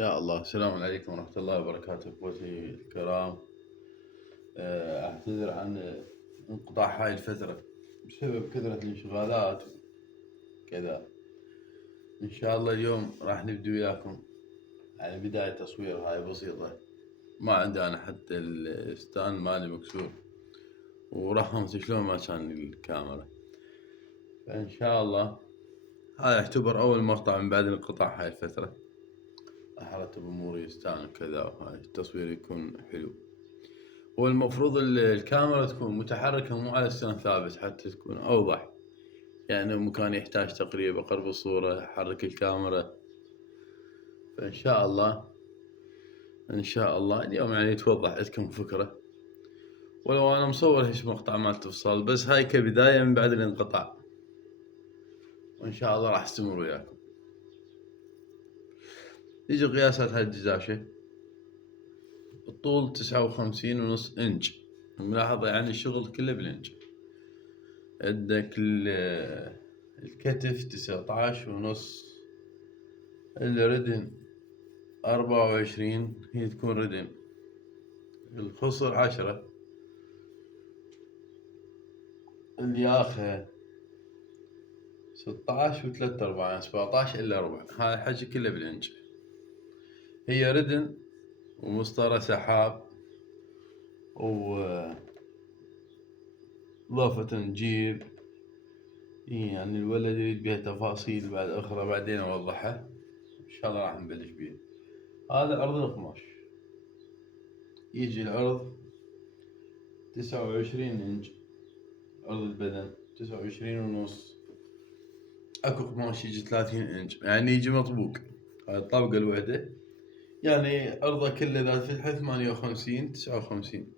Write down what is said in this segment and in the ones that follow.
يا الله، السلام عليكم ورحمة الله وبركاته اخوتي الكرام. اعتذر عن انقطاع هاي الفترة بسبب كثرة الانشغالات وكذا. ان شاء الله اليوم راح نبدي وياكم على بداية تصوير هاي بسيطة. ما عندي انا حتى الستان مالي مكسور، ورحمت شلون ما كان الكاميرا. فان شاء الله هذا يعتبر اول مقطع من بعد انقطاع هاي الفترة. احرت باموري ستان وكذا، وهاي التصوير يكون حلو. والمفروض الكاميرا تكون متحركة مو على ستاند ثابت حتى تكون أوضح. يعني مكان يحتاج تقريب أقرب الصورة أحرك الكاميرا. فإن شاء الله إن شاء الله اليوم يعني توضح عندكم فكرة، ولو أنا مصور هيش مقطع مال تفصيل، بس هاي كبداية من بعد الانقطاع، وإن شاء الله راح استمر وياكم. يجي قياسات هاي الدزاشة. الطول 59.5 إنش. ملاحظة يعني الشغل كله بالإنش. عندك الكتف 19.5. الردن 24، هي تكون ردن. الخصر 10. الياخة 16 و3/4، يعني 17 إلا ربع. هاي الحكي كله بالإنش. هي ردن ومسطرة سحاب، وإضافة جير. يعني الولد يريد بيها تفاصيل بعد أخرى بعدين أوضحها إن شاء الله. راح نبلش بيها. هذا عرض القماش. يجي العرض 29 إنش. عرض البدن 29.5. اكو قماش يجي 30 إنش، يعني يجي مطبوق. هاي الطبقة الوحدة يعني عرضه كله ذات فتحة 58 59.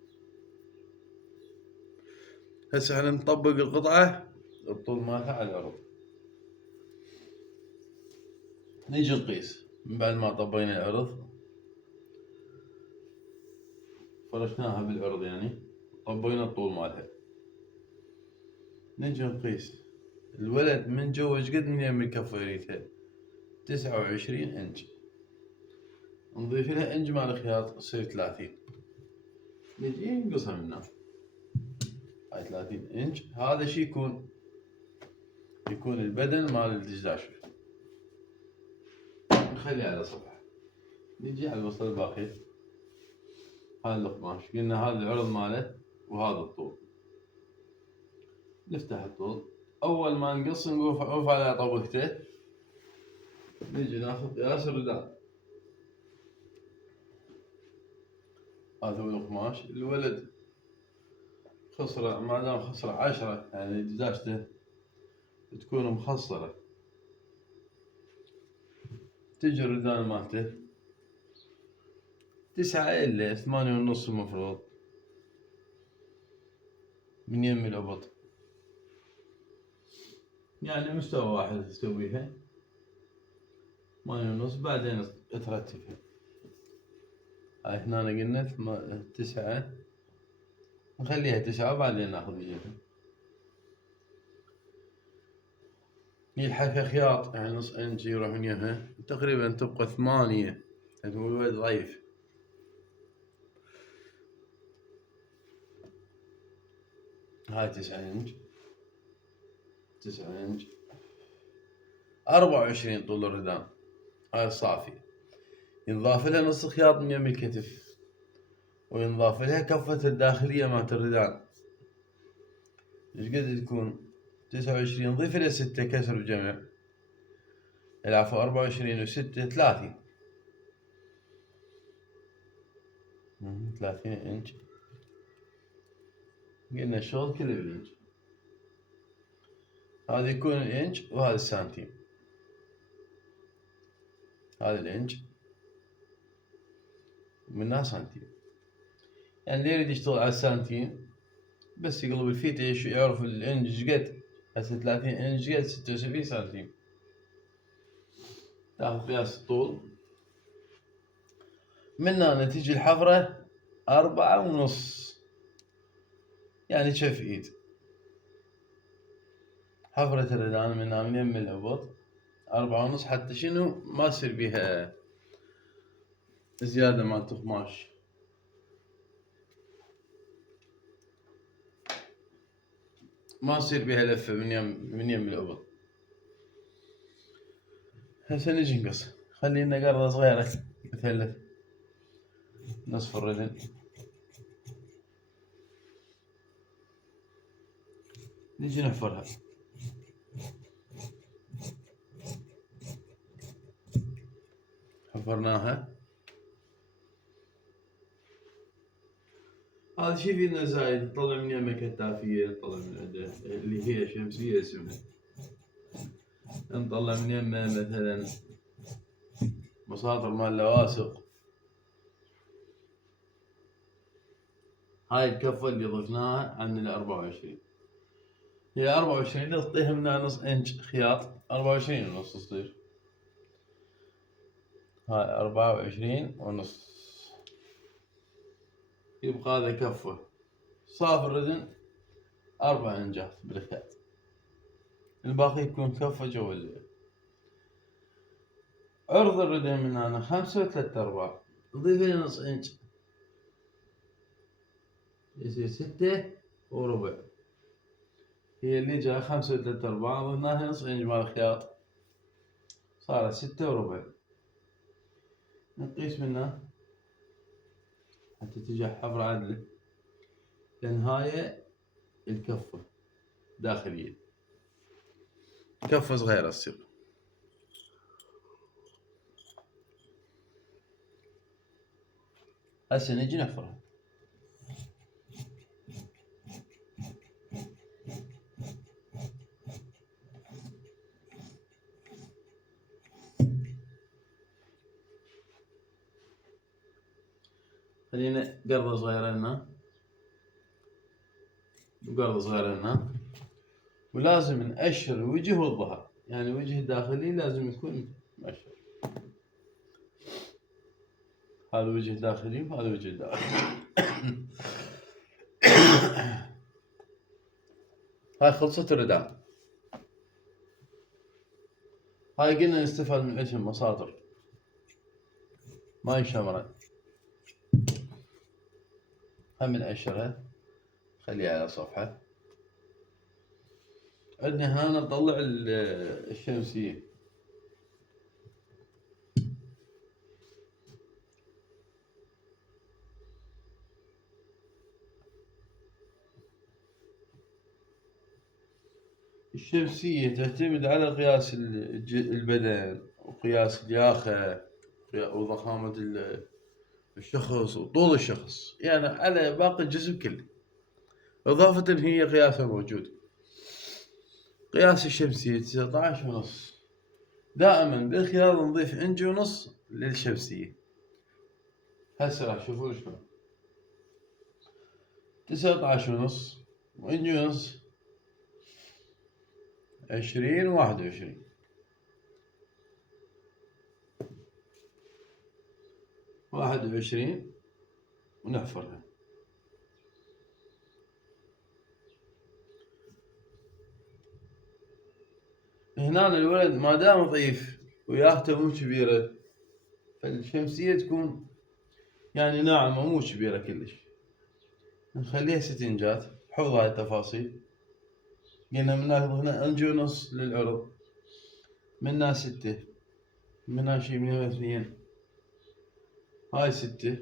هسه احنا نطبق القطعة الطول مالها على العرض. نيجي نقيس من بعد ما طبقنا العرض، فرشناها بالعرض يعني طبقنا الطول مالها. نيجي نقيس الولد من جوا ايش قد من يم الكفة يريدها. 29 إنش. نضيف لها إنج مال الخياط تصير 30. نجي نقصها منها. هاي 30 إنش. هذا شي يكون البدن مال الدشداش. نخليه على صفحة. نجي على الوصلة الباقية. هذا القماش قلنا هذا العرض ماله وهذا الطول. نفتح الطول. أول ما نقص نوقف على طبقته. نجي ناخذ قياس الردان. هذا هو القماش. الولد خصرة، ما دام خصرة 10 يعني دشداشته تكون مخصرة. تجي الردان مالته 9 إلا 8.5 المفروض من يم العبط. يعني مستوى واحد تسويها 8.5، بعدين ترتبها. هاي هنا قلنا 9. نخليها 9 وبعدين ناخذ الجبن. يلحق خياط يعني نص إنش يروح من يمها تقريبا تبقى 8. يعني هو الولد ضعيف. هاي 9 إنش. 9 إنش. 24 طول الردان. هاي الصافي. ينضاف لها نص خياط من يم الكتف، وينضاف لها كفة الداخلية مالت الردان. ايش قد تكون؟ 29. ضيف لها 6 كسر بجمع. العفو 24 و6 30. 30 إنش. قلنا الشغل كله بالإنش. هذا يكون الإنش وهذا السنتيم. هذا الإنش منها سنتيم. يعني اللي يريد يشتغل على السنتيم بس يقلب الفيتة يعرف الإنش قد. هسه 30 إنش قد 76 سنتيم. تاخذ قياس الطول. من هنا تجي الحفرة 4.5، يعني شف إيد. حفرة الردان من هنا من يم العبط 4.5، حتى شنو ما تصير بيها زيادة مال قماش. ما تصير بيها لفة من يم الأبط. هسه نجي نقص، خلينا قرضة صغيرة مثل نصف الردن. نجي نحفرها. حفرناها. هذا شي فينا زايد، نطلع من يمه كتافية، نطلع من عنده اللي هي شمسية اسمها، نطلع من يمه مثلا مصادر مال لواسق. هاي الكفة اللي ضفناها عن 24، هي 24 نعطيها منها نص انش خياط، 24 ونص تصير. هاي 24 ونص، يبقى هذا كفة. صافي الردن 4 انجات بالخياط، الباقي يكون كفة جوا الليل. عرض الردن من هنا 5 و3/4، نضيف لي نص انش يصير 6 وربع. هي اللي جاء 5 و3/4، ضفناها نص انش مال الخياط، صارت 6 وربع. نقيس منها حتى تجي حفرة عدلة لنهاية الكفة داخلية، كفة صغيرة تصير. هسه نجي نحفرها. خلينا قرضة صغيرة لنا وقرضة صغيرة لنا، ولازم نأشر الوجه والظهر، يعني الوجه الداخلي لازم يكون مؤشر. هذا وجه داخلي وهذا وجه داخلي. هاي خلصت الردان. هاي قلنا نستفاد من اسم مصادر ماي شمرة، هم نأشرها خليها على صفحة. عندنا هنا نطلع الشمسية. الشمسية تعتمد على قياس البدن وقياس الياخة وضخامة الشخص وطول الشخص، يعني على باقي الجسم كله، إضافة هي قياسها موجود. قياس الشمسية 19 ونص. دائما بالخياط نضيف انج ونص للشمسية. هسه راح تشوفون شلون. 19 ونص وانج ونص 20 و21. واحد وعشرين ونحفرها. هنا الولد ما دام ضعيف وياخته مو كبيرة، فالشمسية تكون يعني ناعمة مو كبيرة كلش، نخليها 6 انجات. حفظ هاي التفاصيل. قلنا من هنا انج ونص للعرض، منها 6، منها شي 102، هاي 6،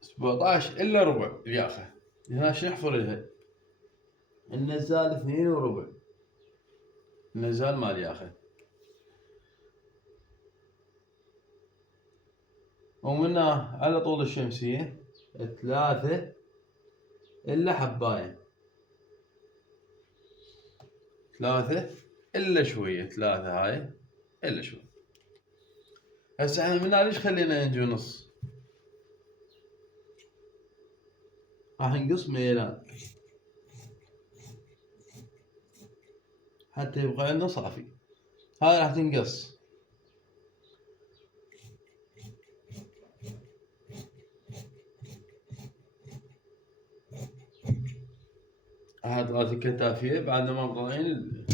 17 الا ربع الياخة. هنا شو نحفر لها؟ النزال 2 وربع، النزال مال الياخة. ومنها على طول الشمسية 3 الا حباية، 3 الا شوية، 3 هاي الا شوية. هسه احنا من ليش خلينا انج ونص؟ راح نقص ميلان حتى يبقى عندنا صافي. هاي راح تنقص. هاي طلعت الكتافية بعد ما مطلعين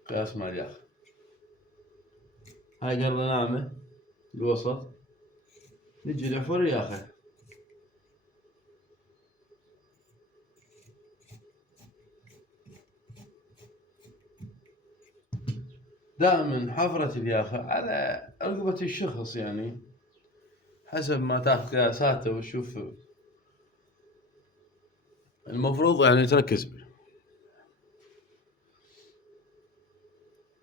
القياس مال الياخ. هاي قرضة ناعمة الوسط. نجي العفور يا أخي. دائما حفرة الياخة على رقبة الشخص، يعني حسب ما تاخذ قياساته وتشوف المفروض يعني تركز.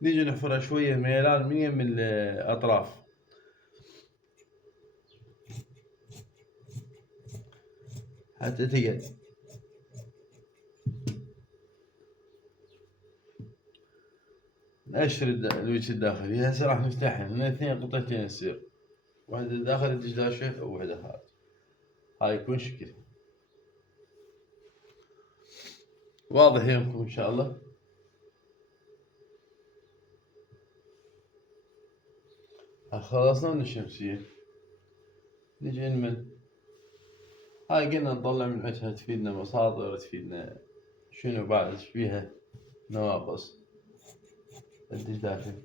نيجي نحفرها شوية ميلان من الأطراف. حتى تقعد. نأشر الوجه الداخلي. هسه راح نفتحها من 2 قطعتين يصير، واحدة داخل الدشداشة وواحدة خارج. هاي يكون شكل واضح يمكم إن شاء الله. خلصنا من الشمسية. نجي نمل. هاي قلنا نطلع من عندها تفيدنا مصادر، تفيدنا شنو بعد فيها نواقص الدشداشة.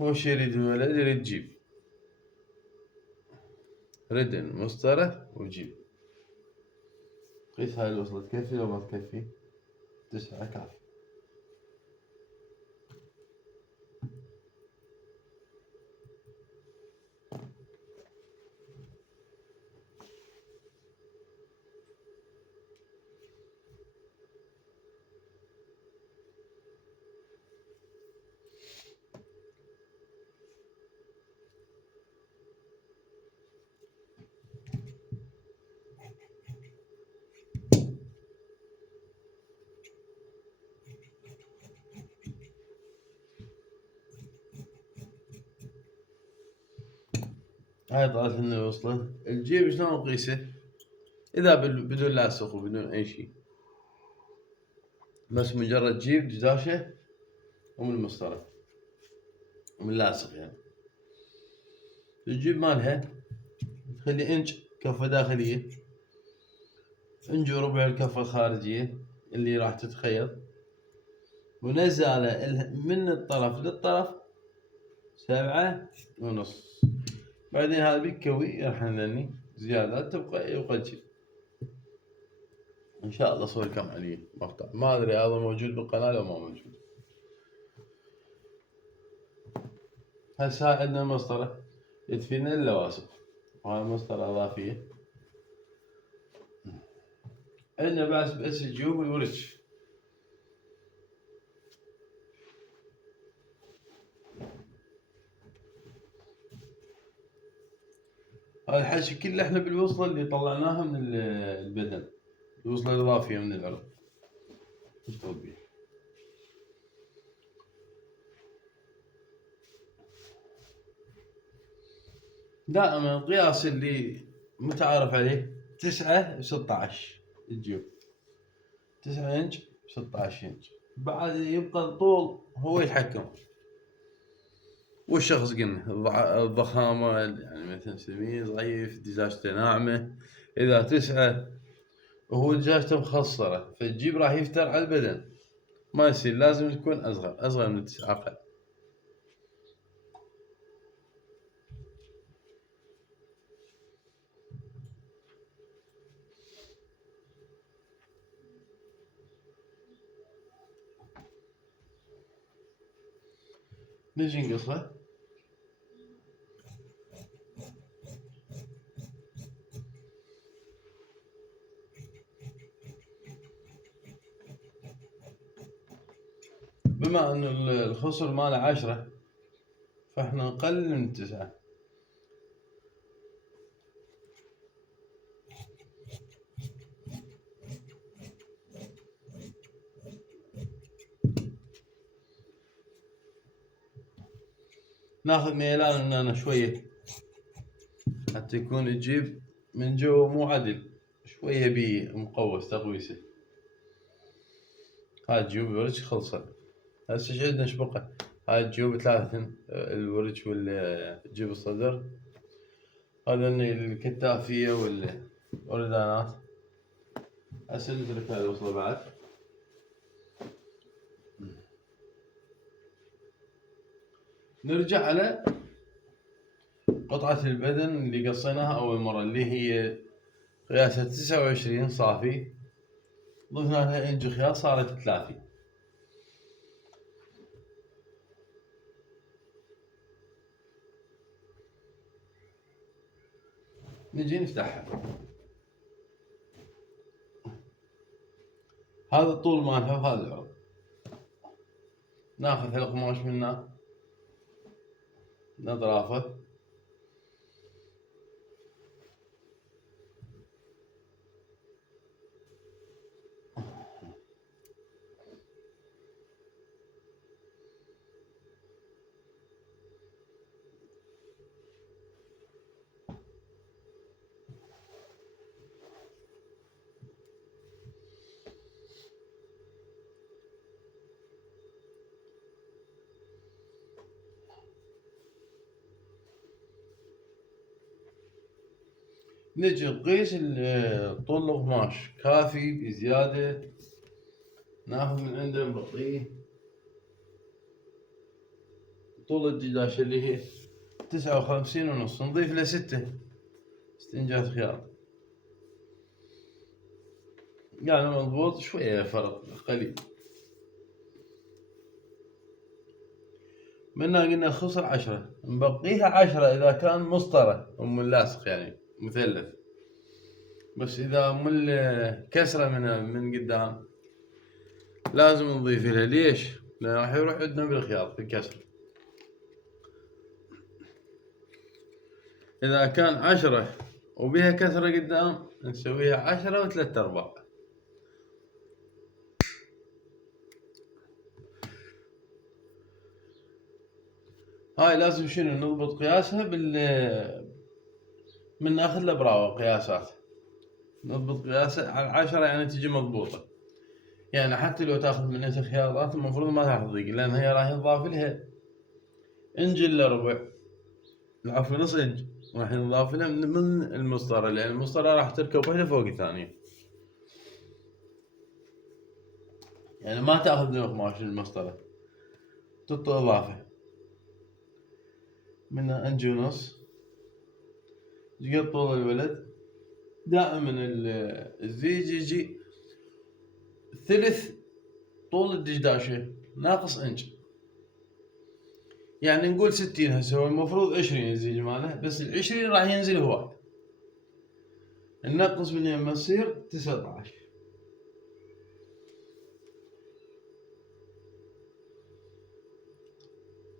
هو شي يريد الولد يريد جيب ردن مسطرة وجيب. قيس هاي الوصلة تكفي لو ما تكفي 9 كافي. هاي طلعت لنا الوصلة. الجيب شلون نقيسه؟ إذا بدون لاصق وبدون أي شي، بس مجرد جيب دشداشة ومن المسطرة ومن لاصق. يعني الجيب مالها تخلي إنش كفة داخلية، إنج وربع الكفة الخارجية اللي راح تتخيط، ونزالة من الطرف للطرف 7.5. بعدين هذا بيكوي راح نني زيادات تبقى يبقى شي. ان شاء الله اصور لكم عليه مقطع، ما ادري هذا موجود بالقناه لو ما موجود. هسه عندنا مسطره يدفينا اللواسف، وهاي مسطره اضافيه. عندنا بس الجيوب والورش. هاي الحشي كله احنا بالوصله اللي طلعناها من البدن، الوصله الاضافيه من العرض نشتغل بيها. دائما القياس اللي متعارف عليه 9 و16 الجيوب، 9 انش 16 انش. بعد يبقى الطول هو يتحكم، والشخص قلنا الضخامة، يعني مثلا سمين ضعيف دجاجته ناعمة. إذا 9 وهو دجاجته مخصرة فالجيب راح يفتر على البدن، ما يصير، لازم تكون أصغر من 9 أقل. نجي نقصها. بما أن الخصر ماله 10 فإحنا نقلل من 9. ناخذ ميلان من هنا شوية حتى يكون الجيب من جوا مو عدل، شوية بي مقوس تقويسه. هاي الجيوب الورج خلصت. هسه ايش عندنا شبقة؟ هاي الجيوب 3 الورج والجيب الصدر، هذا الكتافية والوردانات. هسه نترك هاي الوصلة بعد. نرجع على قطعة البدن اللي قصيناها أول مرة اللي هي قياسها 29 صافي، ضفنا لها إنج خياط صارت 30. نجي نفتحها. هذا الطول مالها وهذا العرض. ناخذ القماش منه نظرافه، نجي نقيس طول القماش كافي بزيادة، ناخذ من عنده نبطيه طول الدشداشة اللي هي 59.5، نضيف له 6 استنجات خياط، يعني مضبوط شوية فرق قليل. منها قلنا خسر 10، نبقيها 10 إذا كان مسطرة وملاصق يعني مثلث، بس إذا كسرة من قدام لازم نضيف لها. ليش؟ لأن راح يروح عندنا بالخياط بالكسر. إذا كان 10 وبها كسرة قدام نسويها 10 و3/4. هاي لازم شنو نضبط قياسها من ناخذ له براوة قياسات، نضبط قياسها على 10 يعني تجي مضبوطة. يعني حتى لو تاخذ من عندها خياطات المفروض ما راح تضيق، لأن هي راح ينضاف لها إنج إلا ربع، العفو نص إنج راح ينضاف لها من المسطرة، لأن المسطرة راح تركب واحدة فوق الثانية. يعني ما تاخذ من قماش المسطرة، تحط إضافة منها إنج ونص. قد طول الولد دائما الزيج يجي ثلث طول الدشداشة ناقص إنج، يعني نقول 60 هسه، هو المفروض 20 الزيج ماله، بس ال20 راح ينزل هواي، ننقص من لما تصير 19.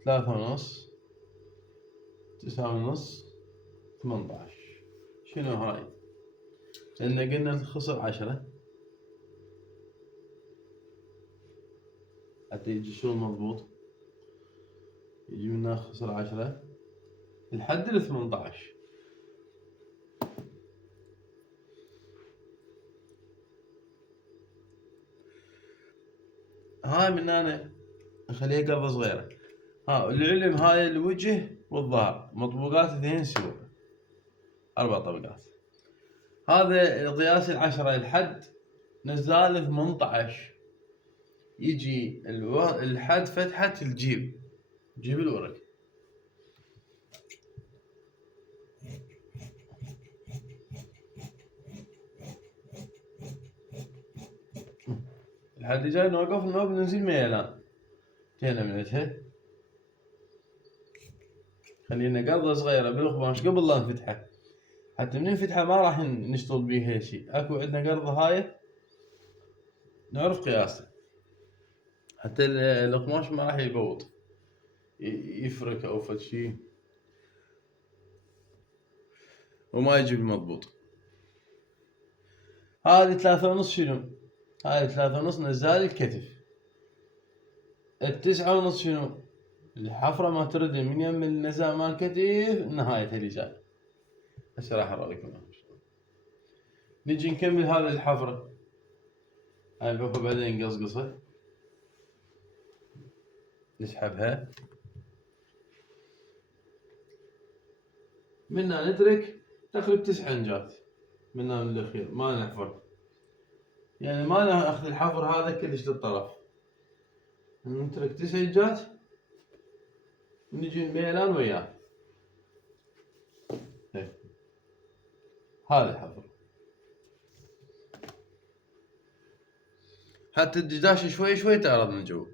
ثلاثة ونص 9.5 18. شنو هاي؟ لأن قلنا الخصر 10 حتى يجي الشغل مضبوط، يجي منها خصر 10 لحد 18. هاي من هنا نخليها قرضة صغيرة. العلم هاي الوجه والظهر مطبوقات 2 سوا 4 طبقات. هذا قياس 10 لحد نزال 18 يجي لحد فتحة الجيب، جيب الورق. لحد جاي نوقف ننزل ميلان تينا منتها، خلينا قرضة صغيرة بالقماش قبل لا نفتحه، حتى من نفتحه ما راح نشتغل بيها شيء. اكو عندنا قرضة هاي نعرف قياسه، حتى القماش ما راح يبوط يفرك او فد شيء وما يجي مضبوط. هذه 3.5 شنو؟ هذه 3.5 نزال الكتف. 9.5 شنو؟ الحفرة ما ترد من يم النزال مال الكتف نهاية اللي جاي. هسه راح اوريكم. نجي نكمل هذه الحفرة، هاي بكو بعدين نقصقصها نسحبها منها، نترك تقريبا 9 انجات منها من الاخير، ما نحفر يعني ما ناخذ الحفر هذا كلش للطرف، نترك 9 انجات نجي الميلان وياه. هيك هذا الحفر. حتى الدشداش شوي شوي تعرض من جوا.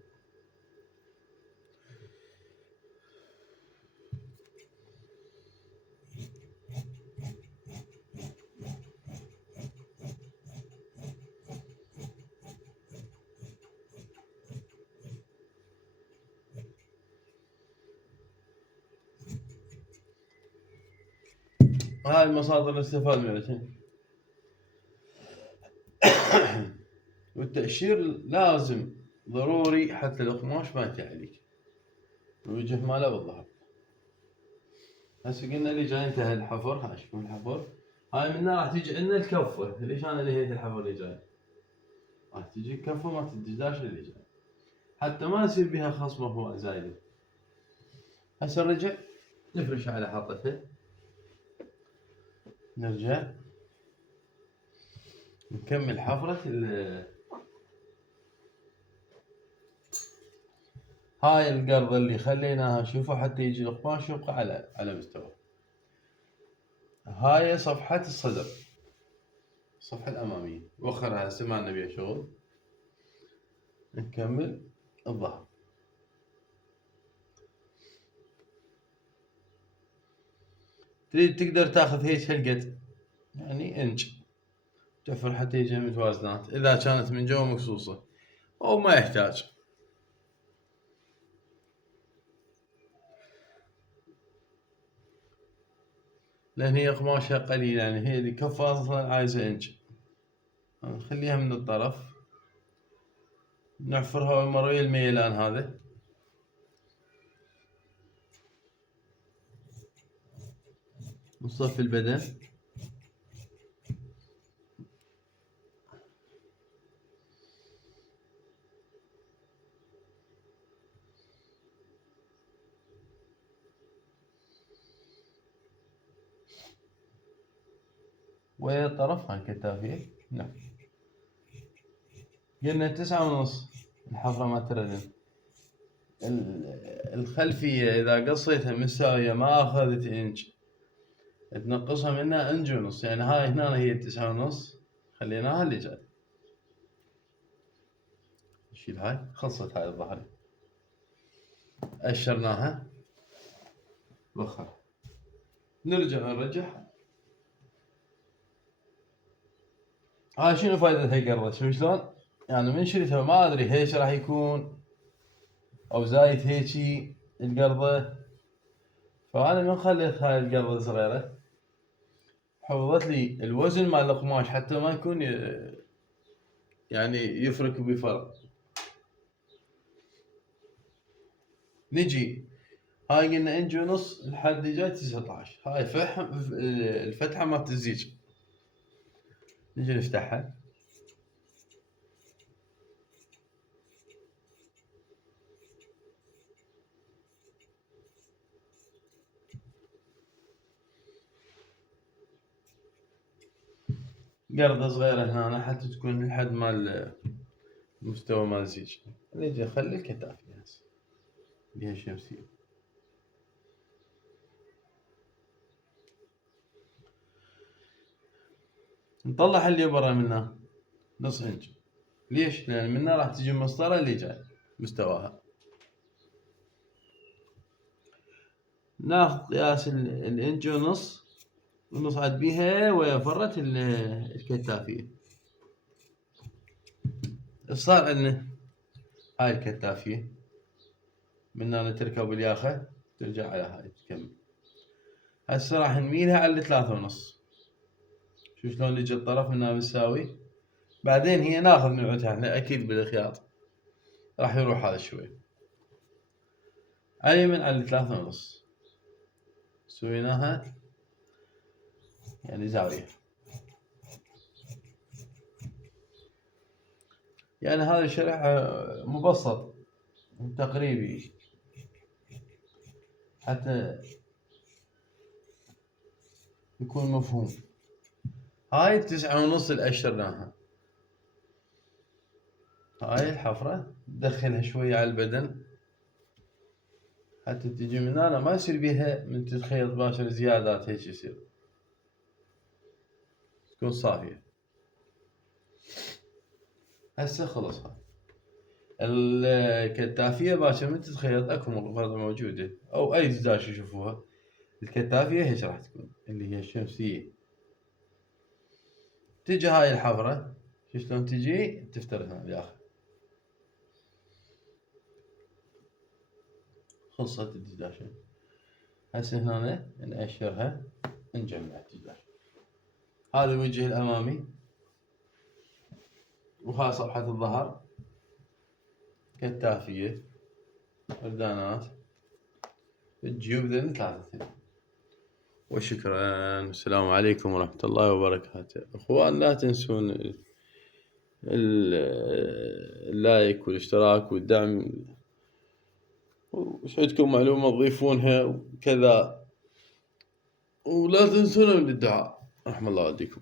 هاي المصادر الاستفادة منها. والتأشير لازم ضروري حتى القماش ما ينتهي عليك، الوجه ماله بالظهر. هسه قلنا اللي جاي انتهى الحفر. هاي شوف الحفر، هاي منها راح تيجي عندنا الكفة. ليش انا نهيت الحفر اللي جاي؟ راح تجي الكفة مالت الدشداش اللي جاي حتى ما يصير بها خصمة فوق زايدة. هسه نرجع نفرش على حطته، نرجع نكمل حفرة هاي القرض اللي خليناها. شوفوا حتى يجي القماش يبقى على مستوى. هاي صفحة الصدر، الصفحة الأمامية. وخرها هسه ما نبيها شغل. نكمل الظهر. تريد تقدر تاخذ هيك هالقد، يعني انج، تحفر حتى يجي متوازنات إذا كانت من جوا مقصوصة، أو ما يحتاج. لأن هي قماشها قليل، يعني هي اللي كفة أصلا عايزة انج. نخليها من الطرف، نحفرها مرة الميلان هذا. نصف البدن، وطرف هاي الكتافية. نعم قلنا 9.5 الحفرة ما تردن. الخلفية إذا قصيتها مساوية ما أخذت إنج، تنقصها منها إنج ونص. يعني هاي هنا هي 9.5، خليناها اللي جاي. نشيل هاي، خلصت هاي الظهر، أشرناها وخر. نرجع نرجع. هاي شنو فايدة هاي قرضة؟ شوف شلون؟ يعني من شريتها ما أدري هيش راح يكون أو زايد هيجي القرضة. فأنا من خليت هاي القرضة صغيرة حفظت لي الوزن مال القماش حتى ما يكون يعني يفرك بفرق. نجي هاي قلنا انج ونص لحد جاي 19. هاي الفتحة مالت الزيج. نجي نفتحها، قرضة صغيرة هنا حتى تكون لحد مال مستوى مال الزيج. نجي نخلي الكتافية هسه بيها شمسية. نطلع اللي برا منها نص انج. ليش؟ لأن منها راح تجي المسطرة اللي جاي مستواها. ناخذ قياس الانج ونص ونصعد بيها ويا فرة الكتافية. صار عندنا هاي الكتافية، من هنا تركب الياخة ترجع على هاي تكمل. هسه راح نميلها على 3.5. شوف شلون يجي الطرف منها مساوي. بعدين هي ناخذ من عندها احنا اكيد بالخياط راح يروح هذا شوي. على اليمين على 3.5 سويناها يعني زاوية. يعني هذا الشرح مبسط تقريبي حتى يكون مفهوم. هاي 9.5 اللي أشرناها. هاي الحفرة دخلها شوية على البدن، حتى تجي من هنا ما يصير بيها من تتخيط باشر زيادات هيك يصير، تكون صافية. هسه خلص هاي الكتافية باشر من تتخيط اكو فرض موجودة او اي داش يشوفوها. الكتافية هيك راح تكون اللي هي الشمسية. تجي هاي الحفرة شلون تجي تفترق هنا بالاخر. خلصت الدشداشة. هسه هنا نأشرها نجمع الدشداشة. هذا الوجه الامامي وهاي صفحة الظهر، كتافية، وردانات، الجيوب ذن ثلاثة. وشكرا، السلام عليكم ورحمة الله وبركاته. اخوان لا تنسون اللايك والاشتراك والدعم، وش عندكم معلومة تضيفونها وكذا، ولا تنسونا من الدعاء. رحم الله والديكم.